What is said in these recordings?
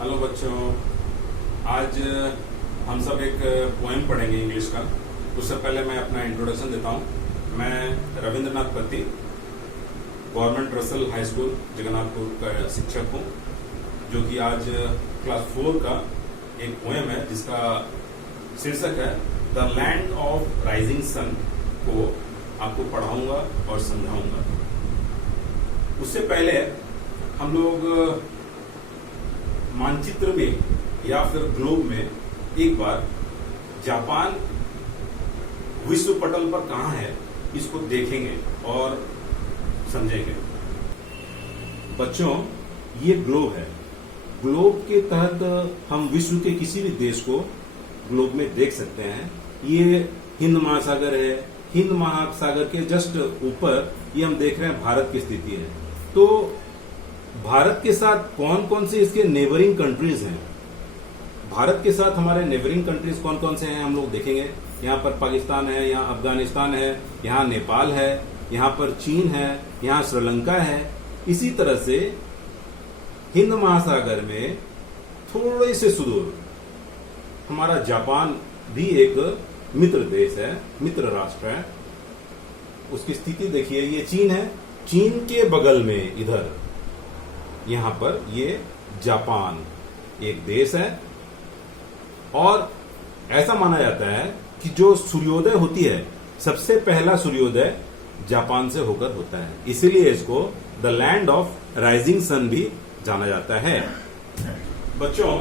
Hello बच्चों, आज हम सब एक पोएम पढ़ेंगे इंग्लिश का। उससे पहले मैं अपना इंट्रोडक्शन देता हूँ। मैं रविंद्रनाथ पति government Russell high school Jagannathpur का शिक्षक हूँ, जो कि आज क्लास 4 का एक पोएम है जिसका शीर्षक है the land of rising sun को आपको पढ़ाऊंगा और समझाऊंगा। उससे पहले हम लोग मानचित्र में या फिर ग्लोब में एक बार जापान विश्व पटल पर कहाँ है इसको देखेंगे और समझेंगे। बच्चों, ये ग्लोब है। ग्लोब के तहत हम विश्व के किसी भी देश को ग्लोब में देख सकते हैं। ये हिंद महासागर है। हिंद महासागर के जस्ट ऊपर ये हम देख रहे हैं भारत की स्थिति है। तो भारत के साथ कौन कौन से इसके नेबरिंग कंट्रीज हैं, भारत के साथ हमारे नेबरिंग कंट्रीज कौन कौन से हैं हम लोग देखेंगे। यहाँ पर पाकिस्तान है, यहाँ अफगानिस्तान है, यहाँ नेपाल है, यहाँ पर चीन है, यहाँ श्रीलंका है। इसी तरह से हिंद महासागर में थोड़े से सुदूर हमारा जापान भी एक मित्र देश है, मित्र राष्ट्र है। उसकी स्थिति देखिए, ये चीन है। चीन के बगल में इधर यहां पर ये जापान एक देश है। और ऐसा माना जाता है कि जो सूर्योदय होती है, सबसे पहला सूर्योदय जापान से होकर होता है। इसीलिए इसको the land of rising sun भी जाना जाता है। बच्चों,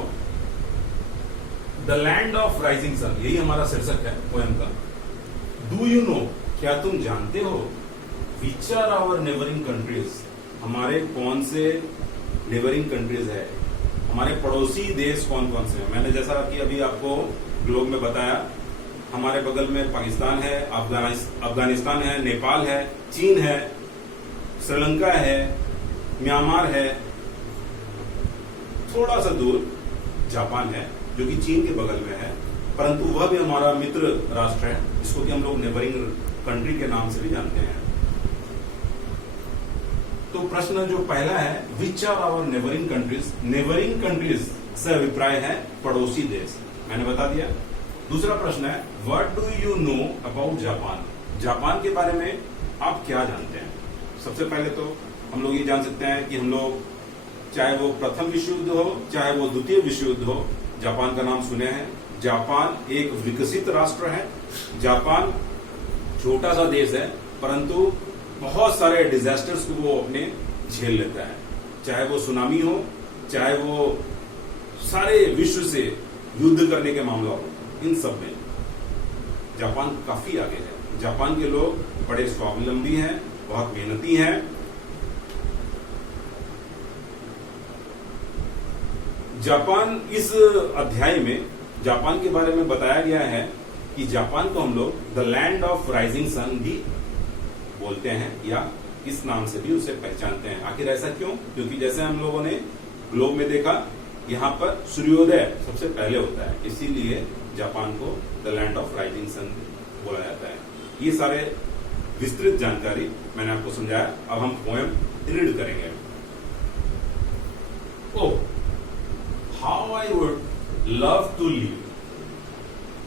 the land of rising sun, यही हमारा शीर्षक है पोएम का। डू यू नो, क्या तुम जानते हो, which are our neighbouring countries, हमारे कौन से नेबरिंग कंट्रीज है, हमारे पड़ोसी देश कौन कौन से हैं। मैंने जैसा कि अभी आपको ग्लोब में बताया, हमारे बगल में पाकिस्तान है, अफगानिस्तान है, नेपाल है, चीन है, श्रीलंका है, म्यांमार है, थोड़ा सा दूर जापान है जो कि चीन के बगल में है, परंतु वह भी हमारा मित्र राष्ट्र है, जिसको कि हम लोग नेबरिंग कंट्री के नाम से भी जानते हैं। तो प्रश्न जो पहला है, which are our neighbouring countries. Neighbouring countries से अभिप्राय है पड़ोसी देश, मैंने बता दिया। दूसरा प्रश्न है, what do you know about Japan, Japan के बारे में आप क्या जानते हैं। सबसे पहले तो हम लोग ये जान सकते हैं कि हम लोग, चाहे वो प्रथम विश्व युद्ध हो चाहे वो द्वितीय विश्व युद्ध हो, जापान का नाम सुने हैं। जापान एक विकसित राष्ट्र है। जापान छोटा सा देश है, परंतु बहुत सारे डिजास्टर्स को वो अपने झेल लेता है, चाहे वो सुनामी हो, चाहे वो सारे विश्व से युद्ध करने के मामला हो, इन सब में जापान काफी आगे है। जापान के लोग बड़े स्वावलंबी हैं, बहुत मेहनती हैं। जापान, इस अध्याय में जापान के बारे में बताया गया है कि जापान को हम लोग the land of rising sun भी बोलते हैं, या इस नाम से भी उसे पहचानते हैं। आखिर ऐसा क्यों? क्योंकि जैसे हम लोगों ने ग्लोब में देखा, यहाँ पर सूर्योदय सबसे पहले होता है, इसीलिए जापान को the land of rising sun बोला जाता है। ये सारे विस्तृत जानकारी मैंने आपको समझाया। अब हम पोएम रीड करेंगे। Oh, how I would love to live.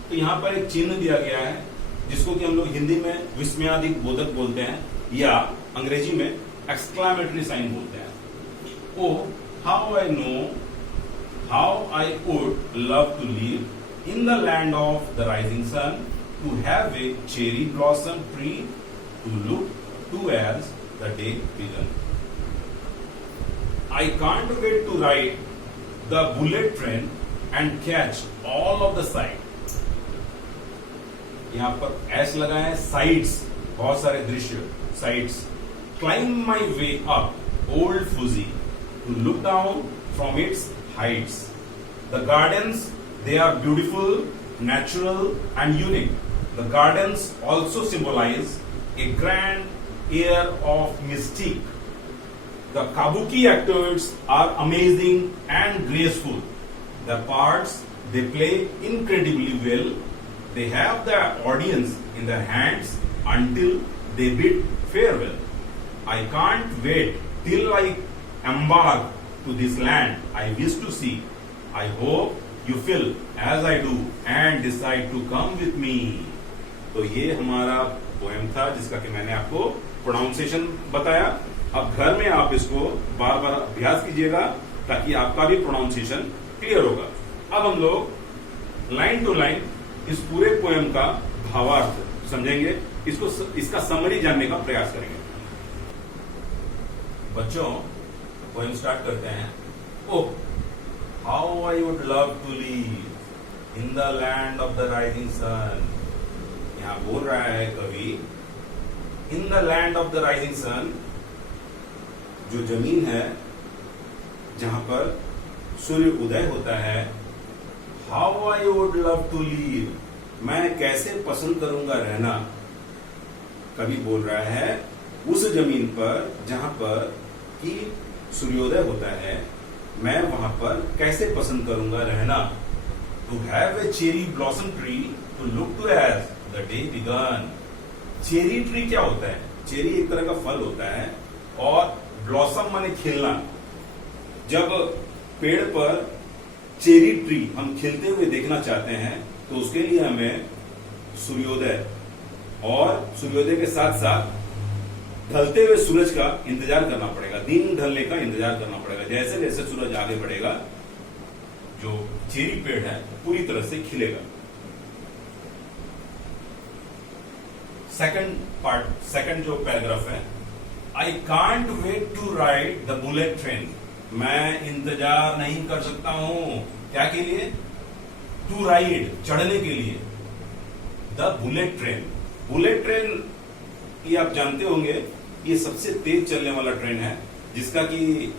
तो यहाँ पर एक चिन्ह दिया गया है, जिसको कि हम लोग हिंदी में विस्मयादिक बोधक बोलते हैं, या अंग्रेजी में एक्सक्लामेटरी साइन बोलते हैं। Oh how I know, how I would love to live in the land of the rising sun, to have a cherry blossom tree to look to as the day began. I can't wait to ride the bullet train and catch all of the sight. यहां पर S लगा है, sights, बहुत सारे दृश्य, sights. Climb my way up old Fuji to look down from its Heights. The gardens, they are beautiful, natural and unique. The gardens also symbolize a grand air of mystique. The kabuki actors are amazing and graceful. The parts they play incredibly well. They have the audience in their hands until they bid farewell. I can't wait till I embark to this land I wish to see. I hope you feel as I do and decide to come with me. तो ये हमारा poem था जिसका कि मैंने आपको pronunciation बताया। अब घर में आप इसको बार बार अभ्यास कीजिएगा ताकि आपका भी प्रोनाउंसिएशन क्लियर होगा। अब हम लोग लाइन टू लाइन इस पूरे पोएम का भावार्थ समझेंगे, इसका समरी जानने का प्रयास करेंगे। बच्चों, पोएम स्टार्ट करते हैं। Oh, how I would love to live in the land of the rising sun. यहां बोल रहा है कवि, in the land of the rising sun, जो जमीन है जहां पर सूर्य उदय होता है। How I would love to live, मैं कैसे पसंद करूंगा रहना। कवि बोल रहा है उस जमीन पर जहां पर कि सूर्योदय होता है, मैं वहां पर कैसे पसंद करूंगा रहना। To have a cherry blossom tree to look to as the day began. Cherry tree क्या होता है? चेरी एक तरह का फल होता है और ब्लॉसम माने खिलना। जब पेड़ पर चेरी ट्री हम खिलते हुए देखना चाहते हैं तो उसके लिए हमें सूर्योदय और सूर्योदय के साथ साथ ढलते हुए सूरज का इंतजार करना पड़ेगा, दिन ढलने का इंतजार करना पड़ेगा। जैसे जैसे सूरज आगे बढ़ेगा, जो चेरी पेड़ है पूरी तरह से खिलेगा। सेकंड जो पैराग्राफ है, I can't wait to ride the bullet train. मैं इंतजार नहीं कर सकता हूं, क्या के लिए? टू राइड, चढ़ने के लिए। The bullet train, bullet train ये आप जानते होंगे, ये सबसे तेज चलने वाला ट्रेन है जिसका कि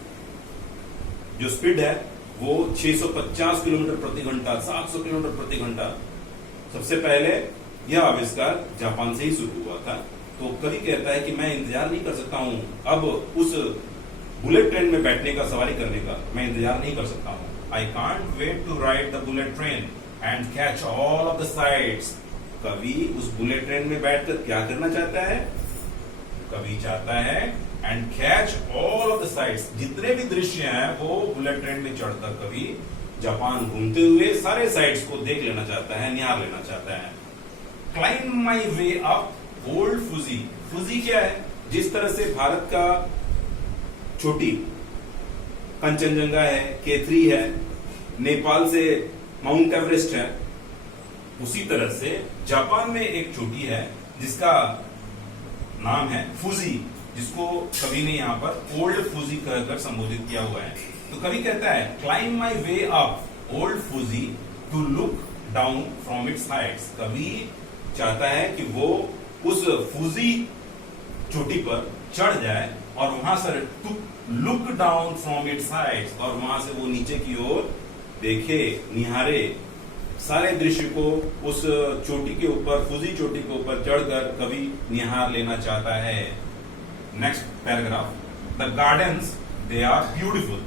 जो स्पीड है वो 650 किलोमीटर प्रति घंटा, 700 किलोमीटर प्रति घंटा। सबसे पहले यह आविष्कार जापान से ही शुरू हुआ था। तो कवि कहता है कि मैं इंतजार नहीं कर सकता हूं, अब उस बुलेट ट्रेन में बैठने का, सवारी करने का मैं इंतजार नहीं कर सकता हूं। I can't wait to ride the bullet train and catch all of the sides. कवि उस बुलेट ट्रेन में बैठकर क्या करना चाहता है? कवि चाहता है and catch all of the sides, जितने भी दृश्य हैं वो बुलेट ट्रेन में चढ़कर कवि जापान घूमते हुए सारे साइड्स को देख लेना चाहता है, निहार लेना चाहता है। Climb my way up old Fuji. Fuji क्या है? जिस तरह से भारत का चोटी कंचनजंगा है, केथरी है, नेपाल से माउंट एवरेस्ट है, उसी तरह से जापान में एक चोटी है जिसका नाम है फुजी, जिसको कवि ने यहां पर ओल्ड फुजी कहकर संबोधित किया हुआ है। तो कवि कहता है climb my way up old Fuji to look down from its heights. कवि चाहता है कि वो उस फुजी चोटी पर चढ़ जाए और वहां से to look down from its heights, और वहां से वो नीचे की ओर देखे, निहारे सारे दृश्य को। उस चोटी के ऊपर, फुजी चोटी के ऊपर चढ़कर कवि निहार लेना चाहता है। Next paragraph, the gardens they are beautiful,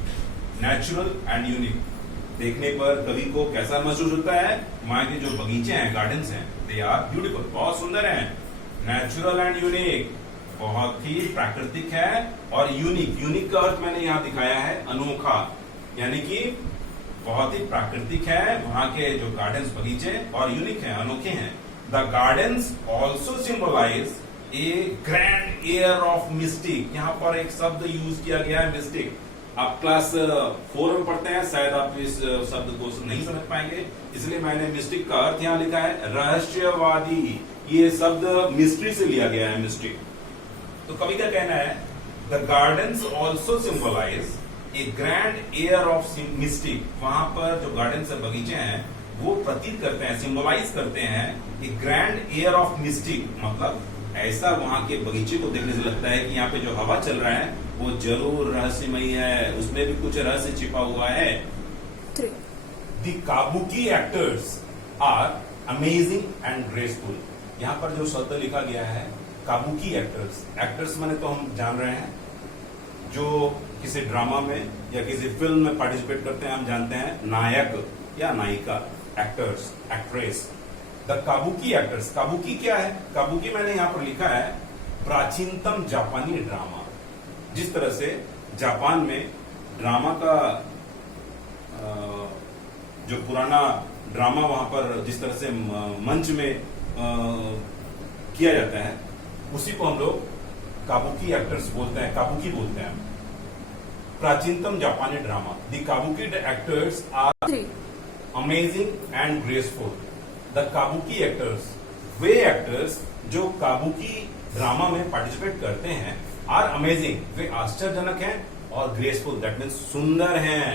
natural and unique. देखने पर कवि को कैसा महसूस होता है? वहां के जो बगीचे हैं, गार्डन्स हैं, दे आर ब्यूटीफुल, बहुत सुंदर हैं। नेचुरल एंड यूनिक, बहुत ही प्राकृतिक है। और यूनिक, यूनिक का अर्थ मैंने यहां दिखाया है अनोखा, यानी कि बहुत ही प्राकृतिक है वहां के जो गार्डन्स, बगीचे, और यूनिक है, अनोखे हैं। The gardens also symbolize a grand air of mystic. यहाँ पर एक शब्द यूज किया गया है, मिस्टिक। आप क्लास 4 में पढ़ते हैं, शायद आप इस शब्द को नहीं समझ पाएंगे, इसलिए मैंने मिस्टिक का अर्थ यहाँ लिखा है रहस्यवादी। ये शब्द मिस्ट्री से लिया गया है, मिस्टिक। तो कवि का कहना है the gardens also symbolize a grand air of mystic. वहां पर जो गार्डन से बगीचे हैं वो प्रतीत करते हैं, सिंबलाइज करते हैं ए ग्रैंड एयर ऑफ मिस्टिक। मतलब ऐसा वहां के बगीचे को देखने से लगता है कि यहाँ पे जो हवा चल रहा है वो जरूर रहस्यमयी है, उसमें भी कुछ रहस्य छिपा हुआ है। The Kabuki actors are amazing and graceful. यहाँ पर जो शब्द लिखा गया है काबुकी एक्टर्स, एक्टर्स माने तो हम जान रहे हैं जो किसी ड्रामा में या किसी फिल्म में पार्टिसिपेट करते हैं, हम जानते हैं नायक या नायिका, actors, actress. The Kabuki actors, Kabuki क्या है? काबुकी मैंने यहां पर लिखा है प्राचीनतम जापानी ड्रामा। जिस तरह से जापान में ड्रामा का जो पुराना ड्रामा वहां पर जिस तरह से मंच में किया जाता है, उसी को हम लोग काबुकी एक्टर्स बोलते हैं, काबुकी बोलते हैं। प्राचीनतम जापानी drama. The Kabuki actors are amazing and graceful. The Kabuki actors, वे एक्टर्स जो काबुकी ड्रामा में पार्टिसिपेट करते हैं, आर अमेजिंग, वे आश्चर्यजनक हैं, और ग्रेसफुल दैट मीन्स सुंदर हैं।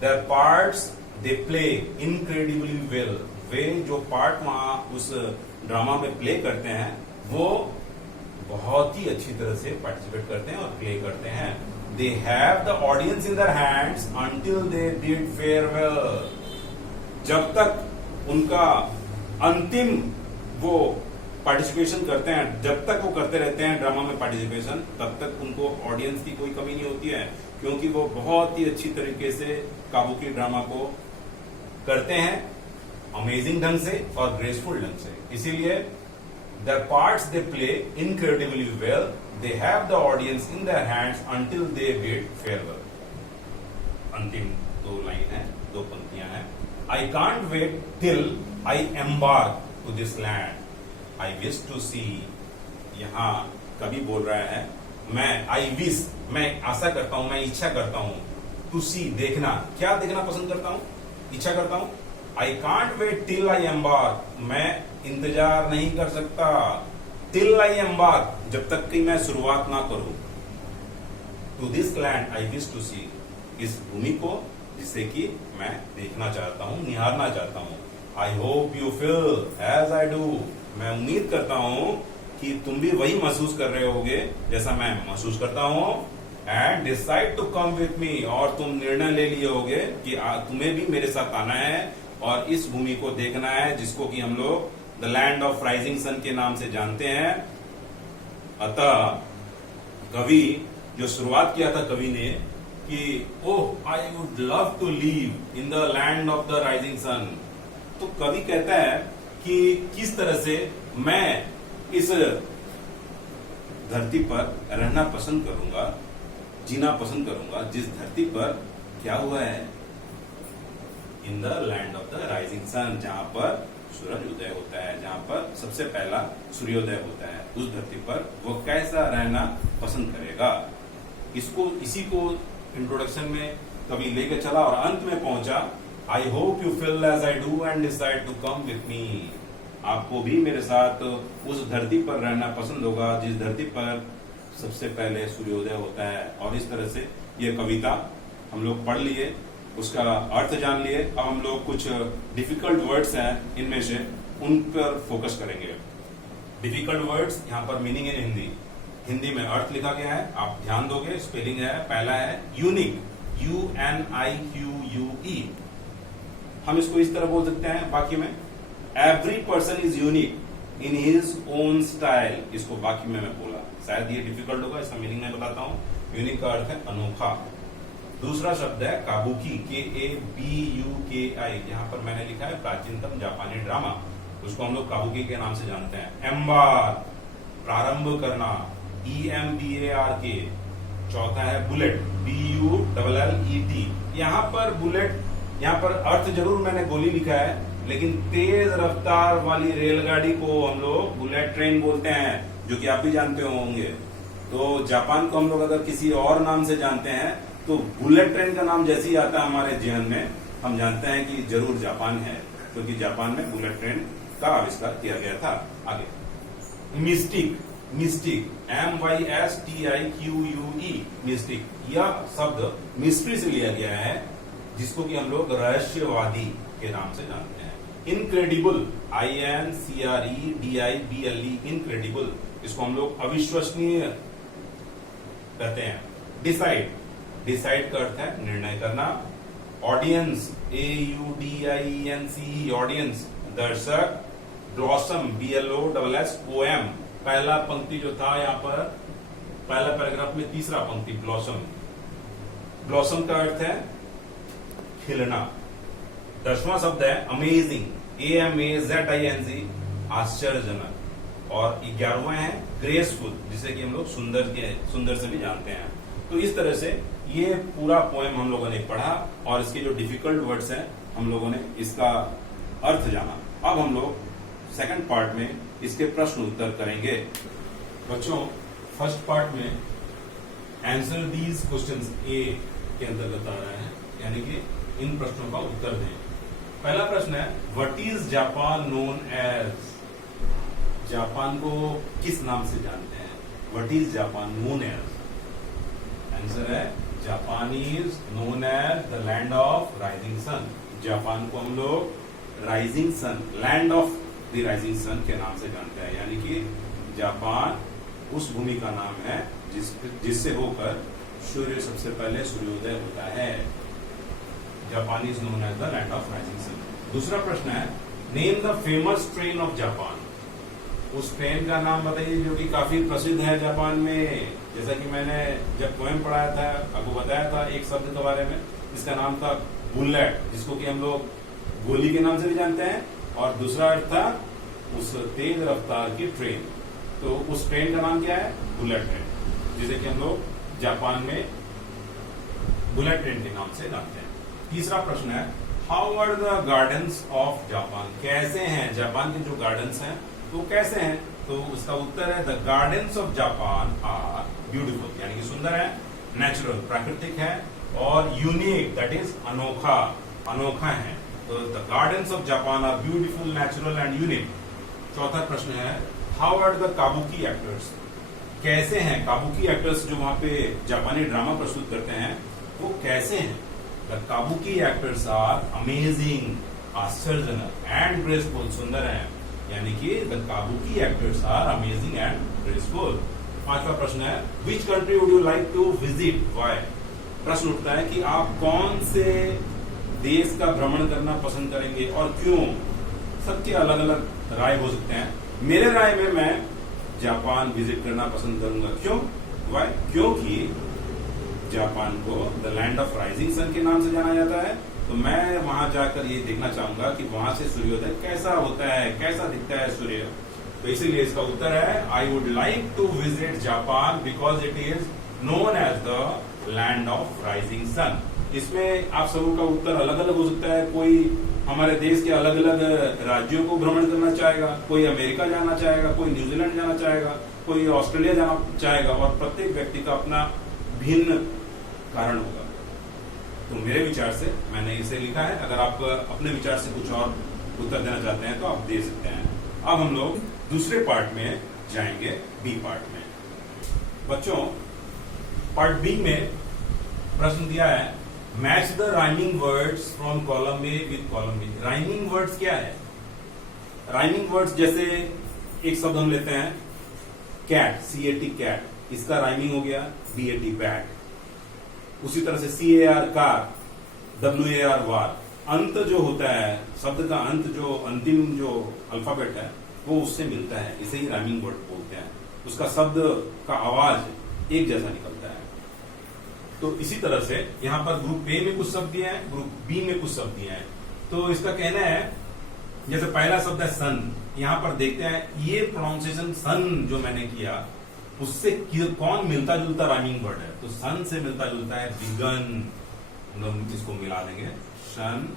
Their parts they play incredibly well. वे जो पार्ट वहां उस ड्रामा में प्ले करते हैं वो बहुत ही अच्छी तरह से पार्टिसिपेट करते हैं और प्ले करते हैं। दे have the audience in their hands until they did farewell. जब तक उनका अंतिम वो पार्टिसिपेशन करते हैं, जब तक वो करते रहते हैं ड्रामा में पार्टिसिपेशन, तब तक उनको ऑडियंस की कोई कमी नहीं होती है, क्योंकि वो बहुत ही अच्छी तरीके से काबुकी ड्रामा को करते हैं, अमेजिंग ढंग से और ग्रेसफुल ढंग से। इसीलिए the parts they play incredibly well, they have the audience in their hands until they bid farewell. अंतिम दो लाइन है, दो पंक्तियां हैं। I can't wait till I embark to this land, I wish to see. यहां कवि बोल रहा है, मैं आई विश, मैं आशा करता हूं, मैं इच्छा करता हूं, टू सी, देखना। क्या देखना पसंद करता हूं, इच्छा करता हूं। I can't wait till I embark, मैं इंतजार नहीं कर सकता, टिल आई एम्बार्क, जब तक कि मैं शुरुआत ना करूं, to this land I wish to see, इस भूमि को जिसे कि मैं देखना चाहता हूं, निहारना चाहता हूं। I hope you feel as I do, मैं उम्मीद करता हूं कि तुम भी वही महसूस कर रहे होगे जैसा मैं महसूस करता हूं। And decide to come with me, और तुम निर्णय ले लिए होगे कि तुम्हें भी मेरे साथ आना है और इस भूमि को देखना है, जिसको कि हम लोग the land of rising sun के नाम से जानते हैं। अतः कवि जो शुरुआत किया था कवि ने कि oh I would love to live in the land of the rising sun, तो कवि कहता है कि किस तरह से मैं इस धरती पर रहना पसंद करूंगा, जीना पसंद करूंगा, जिस धरती पर क्या हुआ है, in the land of the rising sun, जहां पर सूरज उदय होता है, जहां पर सबसे पहला सूर्योदय होता है, उस धरती पर वो कैसा रहना पसंद करेगा। इसी को इंट्रोडक्शन में कवि लेके चला और अंत में पहुंचा, I hope you feel as I do and decide to come with me. आपको भी मेरे साथ उस धरती पर रहना पसंद होगा जिस धरती पर सबसे पहले सूर्योदय होता है। और इस तरह से ये कविता हम लोग पढ़ लिए, उसका अर्थ जान लिए। अब हम लोग कुछ डिफिकल्ट वर्ड्स हैं इनमें से, उन पर फोकस करेंगे। डिफिकल्ट वर्ड्स, यहाँ पर मीनिंग इन हिंदी, हिंदी में अर्थ लिखा गया है, आप ध्यान दोगे। स्पेलिंग है, पहला है यूनिक, UNIQUE। हम इसको इस तरह बोल सकते हैं वाक्य में, every person is unique in his own style. इसको वाक्य में मैं बोला, शायद ये डिफिकल्ट होगा, इसका मीनिंग मैं बताता हूँ। यूनिक का अर्थ है अनोखा। दूसरा शब्द है काबुकी, KABUKI। यहाँ पर मैंने लिखा है प्राचीनतम जापानी ड्रामा, उसको हम लोग काबुकी के नाम से जानते हैं। एम्बार्क, प्रारंभ करना, EMBARK। चौथा है बुलेट, BULLET। यहाँ पर बुलेट, यहाँ पर अर्थ जरूर मैंने गोली लिखा है, लेकिन तेज रफ्तार वाली रेलगाड़ी को हम लोग बुलेट ट्रेन बोलते हैं, जो कि आप भी जानते होंगे। तो जापान को हम लोग अगर किसी और नाम से जानते हैं तो बुलेट ट्रेन का नाम जैसे ही आता है हमारे जहन में, हम जानते हैं कि जरूर जापान है, क्योंकि जापान में बुलेट ट्रेन का आविष्कार किया गया था। आगे मिस्टिक, मिस्टिक, MYSTIQUE, मिस्टिक। यह शब्द मिस्ट्री से लिया गया है, जिसको कि हम लोग रहस्यवादी के नाम से जानते हैं। इनक्रेडिबल, INCREDIBLE, इनक्रेडिबल, इसको हम लोग अविश्वसनीय कहते हैं। डिसाइड, डिसाइड का अर्थ है निर्णय करना। ऑडियंस, AUDIENCE, ऑडियंस, दर्शक। ब्लॉसम, BLOSSOM, पहला पंक्ति जो था यहाँ पर पहला पैराग्राफ में तीसरा पंक्ति, ब्लॉसम। ब्लॉसम का अर्थ है खिलना। 10वां शब्द है अमेजिंग, AMAZING, आश्चर्यजनक। और 11वां है ग्रेसफुल, जिसे कि हम लोग सुंदर से भी जानते हैं। तो इस तरह से ये पूरा पोएम हम लोगों ने पढ़ा और इसके जो डिफिकल्ट वर्ड्स हैं हम लोगों ने इसका अर्थ जाना। अब हम लोग सेकंड पार्ट में इसके प्रश्न उत्तर करेंगे। बच्चों, फर्स्ट पार्ट में आंसर दीज क्वेश्चंस ए के अंतर्गत आ रहा है, यानी कि इन प्रश्नों का उत्तर दें। पहला प्रश्न है, what is Japan known as? Japan को किस नाम से जानते हैं? What is Japan known as? Answer है, Japan is known as the land of rising sun. Japan को हम लोग rising sun, land of the rising sun के नाम से जानते हैं, यानी कि जापान उस भूमि का नाम है जिससे होकर सूर्य सबसे पहले सूर्योदय होता है। Japan is known as the land of rising sun. दूसरा प्रश्न है, name the famous train of Japan. उस ट्रेन का नाम बताइए जो कि काफी प्रसिद्ध है जापान में। जैसा कि मैंने जब पोएम पढ़ाया था आपको बताया था एक शब्द के बारे में, इसका नाम था बुलेट, जिसको कि हम लोग गोली के नाम से भी जानते हैं, और दूसरा अर्थ था उस तेज रफ्तार की ट्रेन। तो उस ट्रेन का नाम क्या है? बुलेट ट्रेन, जिसे कि हम लोग जापान में बुलेट ट्रेन के नाम से जानते हैं। तीसरा प्रश्न है, how are the gardens of Japan? कैसे हैं जापान के जो गार्डन्स हैं वो कैसे हैं? तो उसका उत्तर है, the gardens of Japan are beautiful, यानी कि सुंदर है, नेचुरल प्राकृतिक है, और यूनिक दैट इज अनोखा, अनोखा है। तो the gardens of Japan are beautiful, natural and unique. चौथा प्रश्न है, how are the Kabuki actors? कैसे हैं काबुकी एक्टर्स जो वहां पे जापानी ड्रामा प्रस्तुत करते हैं, वो कैसे हैं? The Kabuki actors are amazing, आश्चर्यजनक, एंड ग्रेसफुल, सुंदर है, यानी कि the Kabuki actors are amazing and graceful. पांचवा प्रश्न है, which country would you like to visit? Why? प्रश्न उठता है कि आप कौन से देश का भ्रमण करना पसंद करेंगे और क्यों? सबके अलग अलग राय हो सकते हैं। मेरे राय में मैं जापान विजिट करना पसंद करूंगा। क्यों? व्हाई? क्योंकि जापान को the land of rising sun के नाम से जाना जाता है, तो मैं वहां जाकर ये देखना चाहूंगा कि वहां से सूर्योदय कैसा होता है, कैसा दिखता है सूर्य। तो इसीलिए इसका उत्तर है, I would like to visit Japan because it is known as the land of rising sun. इसमें आप सबों का उत्तर अलग अलग हो सकता है। कोई हमारे देश के अलग अलग राज्यों को भ्रमण करना चाहेगा, कोई अमेरिका जाना चाहेगा, कोई न्यूजीलैंड जाना चाहेगा, कोई ऑस्ट्रेलिया जाना चाहेगा, और प्रत्येक व्यक्ति का अपना भिन्न कारण होगा। तो मेरे विचार से मैंने इसे लिखा है। अगर आप अपने विचार से कुछ और उत्तर देना चाहते हैं तो आप दे सकते हैं। अब हम लोग दूसरे पार्ट में जाएंगे, बी पार्ट में। बच्चों, पार्ट बी में प्रश्न दिया है, match the rhyming words from column A with column B. Rhyming words क्या है? राइमिंग वर्ड्स जैसे एक शब्द हम लेते हैं कैट, CAT कैट, इसका राइमिंग हो गया BAT बैट। उसी तरह से CAR कार, WAR वार। अंत जो होता है, शब्द का अंत जो अंतिम जो अल्फाबेट है वो उससे मिलता है, इसे ही राइमिंग वर्ड बोलते हैं। उसका शब्द का आवाज एक जैसा निकलता है। तो इसी तरह से यहाँ पर ग्रुप ए में कुछ शब्द दिए हैं, ग्रुप बी में कुछ शब्द दिए हैं। तो इसका कहना है, जैसे पहला शब्द है सन, यहाँ पर देखते हैं ये प्रोनाउंसिएशन सन जो मैंने किया उससे कौन मिलता जुलता राइमिंग वर्ड है? तो सन से मिलता जुलता है बिगन। हम लोग इसको मिला देंगे, सन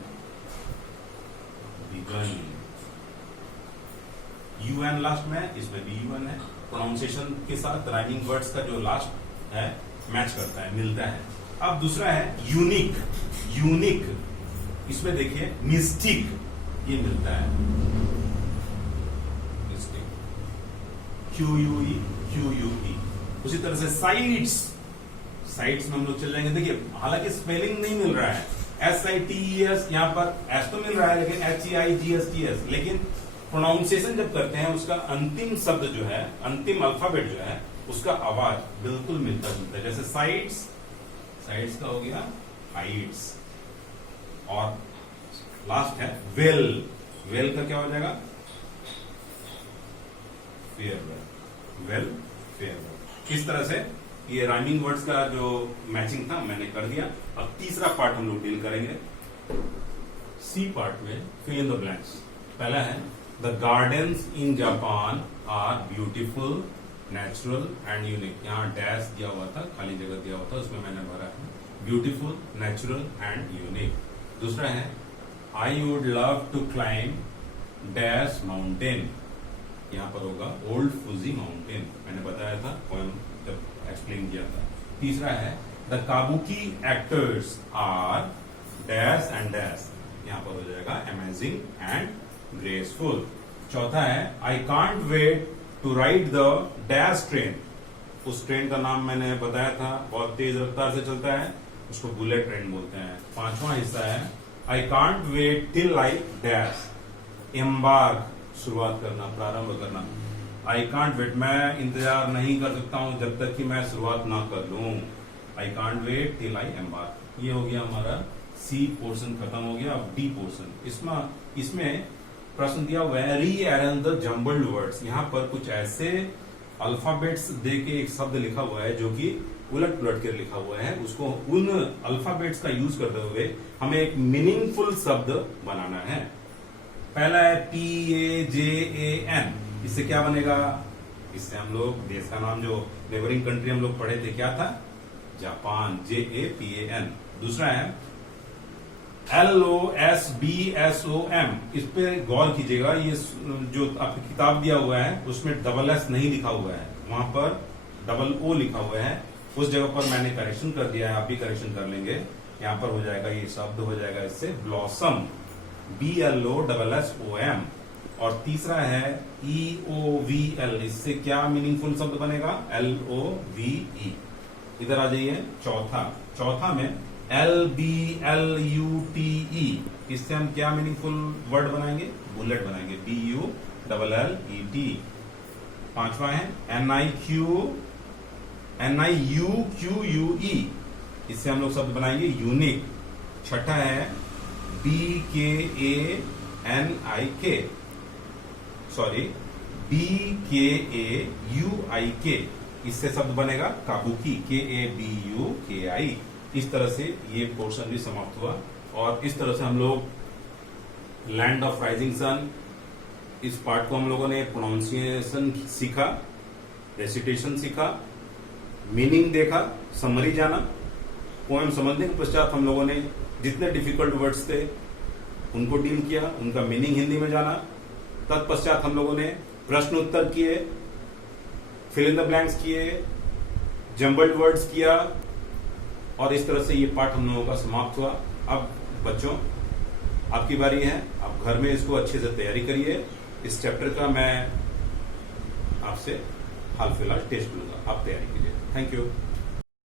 बिगन। UN लास्ट में, इसमें भी UN है। प्रोनाउंसिएशन के साथ राइमिंग वर्ड्स का जो लास्ट है मैच करता है, मिलता है। अब दूसरा है यूनिक। यूनिक, इसमें देखिए मिस्टिक, ये मिलता है, मिस्टिक, QUE। उसी तरह से साइड्स, साइड्स में हम लोग चल जाएंगे। देखिए हालांकि स्पेलिंग नहीं मिल रहा है, SITES, यहाँ पर S तो मिल रहा है लेकिन HEIGSTS, लेकिन प्रोनाउंसिएशन जब करते हैं उसका अंतिम शब्द जो है, अंतिम अल्फाबेट जो है, उसका आवाज बिल्कुल मिलता जुलता है। जैसे साइड्स, साइड्स का हो गया हाइट्स, और लास्ट है वेल। वेल का क्या हो जाएगा? फेयरवेल। Well, farewell. इस तरह से ये राइमिंग वर्ड्स का जो मैचिंग था मैंने कर दिया। अब तीसरा पार्ट हम लोग डील करेंगे। सी पार्ट में फिल इन द ब्लैंक्स। पहला है, the gardens in Japan are beautiful, natural and unique. यहाँ डैश दिया हुआ था, खाली जगह दिया हुआ था, उसमें मैंने भरा है। Beautiful, natural and unique. दूसरा है I would love to climb dash mountain. यहां पर होगा ओल्ड फुजी माउंटेन, मैंने बताया था पोएम जब एक्सप्लेन किया था। तीसरा है the Kabuki actors are dash and dash, यहां पर हो जाएगा अमेजिंग एंड ग्रेसफुल। चौथा है I can't wait to ride the dash train. उस ट्रेन का नाम मैंने बताया था, बहुत तेज रफ्तार से चलता है, उसको बुलेट ट्रेन बोलते हैं। पांचवा हिस्सा है I can't wait till I dash, embark, शुरुआत करना, प्रारंभ करना। आई कांट वेट, मैं इंतजार नहीं कर सकता हूं जब तक कि मैं शुरुआत ना कर लूं। I can't wait till I embark. ये हो गया हमारा सी पोर्शन खत्म हो गया। अब डी पोर्शन, इसमें प्रश्न दिया very arrange the jumbled words. यहाँ पर कुछ ऐसे अल्फाबेट्स दे के एक शब्द लिखा हुआ है जो कि उलट पुलट कर लिखा हुआ है, उसको उन अल्फाबेट्स का यूज करते हुए हमें एक मीनिंगफुल शब्द बनाना है। पहला है PAJAN, इससे क्या बनेगा? इससे हम लोग देश का नाम, जो नेबरिंग कंट्री हम लोग पढ़े थे, क्या था? Japan, JAPAN। दूसरा है LOSBSOM, इस पे गौर कीजिएगा, ये जो आपकी किताब दिया हुआ है उसमें SS नहीं लिखा हुआ है, वहां पर O लिखा हुआ है। उस जगह पर मैंने करेक्शन कर दिया है, आप भी करेक्शन कर लेंगे। यहाँ पर हो जाएगा, ये शब्द हो जाएगा इससे ब्लॉसम, BLOSSOM। और तीसरा है EOVL, इससे क्या मीनिंगफुल शब्द बनेगा? LOVE। इधर आ जाइए चौथा में LBLUTE, इससे हम क्या मीनिंगफुल वर्ड बनाएंगे? बुलेट बनाएंगे, BULLET। पांचवा है NIUQUE, इससे हम लोग शब्द बनाएंगे यूनिक। छठा है BKAUIK, इससे शब्द बनेगा काबुकी, KABUKI। इस तरह से ये पोर्शन भी समाप्त हुआ। और इस तरह से हम लोग लैंड ऑफ राइजिंग सन, इस पार्ट को हम लोगों ने प्रोनाउंसिएशन सीखा, रेसिटेशन सीखा, मीनिंग देखा, समरी जाना। पोएम समझने के पश्चात हम लोगों ने जितने डिफिकल्ट वर्ड्स थे उनको डील किया, उनका मीनिंग हिंदी में जाना। तत्पश्चात हम लोगों ने प्रश्न उत्तर किए, फिल इन द ब्लैंक्स किए, जम्बल्ड वर्ड्स किया, और इस तरह से ये पार्ट हम लोगों का समाप्त हुआ। अब बच्चों, आपकी बारी है, आप घर में इसको अच्छे से तैयारी करिए। इस चैप्टर का मैं आपसे हाल फिलहाल टेस्ट लूंगा, आप तैयारी कीजिए। Thank you.